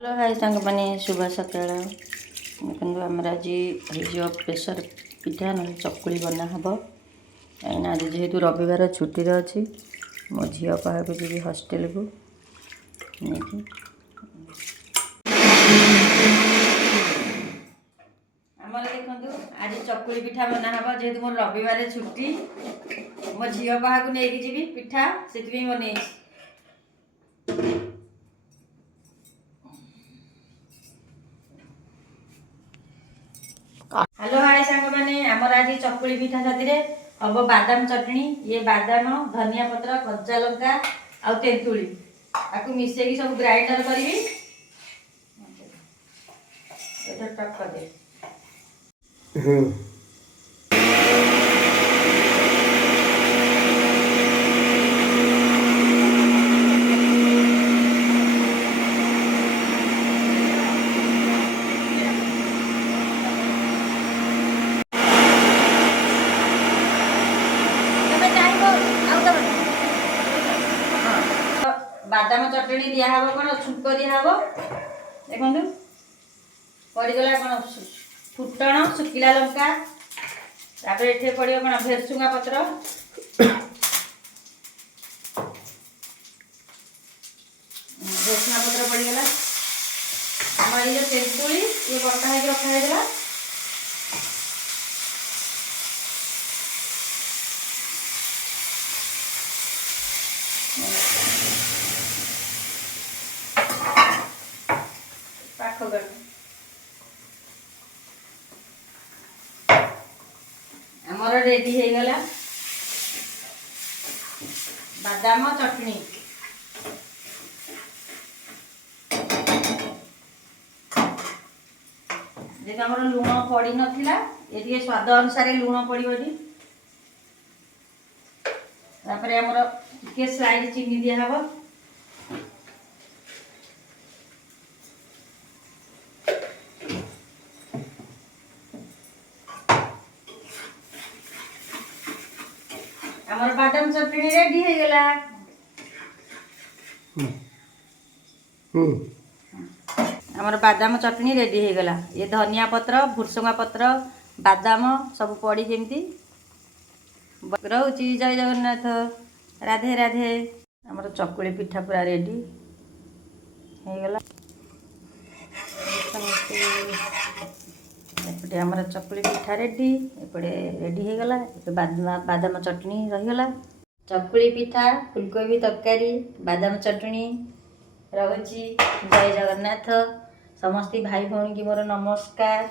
Hello hi सांग मैंने शुभ सकाल देखो आम आज प्रेसर पिठा ना चकुली बना हम कहीं आज जेहेतु रविवार छुट्टी अच्छी मो झी कह जी हॉस्टेल को नहीं आमर देखो आज चकुली पिठा बना हम जेहेतु मोर रविवार छुट्टी मो झी कह नहीं जी पिठा से बन हेलो हाय सांग मैंने आमर आज चकुली पिठा साथी हम बादाम चटनी ये बादाम धनिया पत्र कच्चा लंका आ तेंतुली आपको मिसेकी सब ग्राइंडर करी टक कर दे बादाम चटनी दिहब कौन छुक दिहब देखो पड़गला कौन फुटण सुखिला लंका ये पड़ो कौन भेरसुंगा पत्र भेरसुंगा पत्र पड़गला आम ये तेंतुली ये बटा हो रखागला आमर रेडी हो गला बादाम चटनी देखो आमर लुण पड़ी नथिला ये स्वाद अनुसार लुण पड़ो तापर आमर टिके स्लाइड चीनी दिहब आमर बादाम चटनी रेडी हो गला आमर बादाम चटनी रेडी हो गला ये धनिया पत्र भुरसुंगा पत्र बादाम सब पड़ी जमी रोची जय जगन्नाथ राधे राधे आमर चकुली पिठा पूरा रेडी हो गला एपटे आमर चकुली पिठा रेडी एपटे रेडी हो गला बादाम चटनी रहीगला चकुली पिठा फुलकोबी तरकारी बादाम चटनी रही जय जगन्नाथ समस्त भाई भौणी की मोर नमस्कार।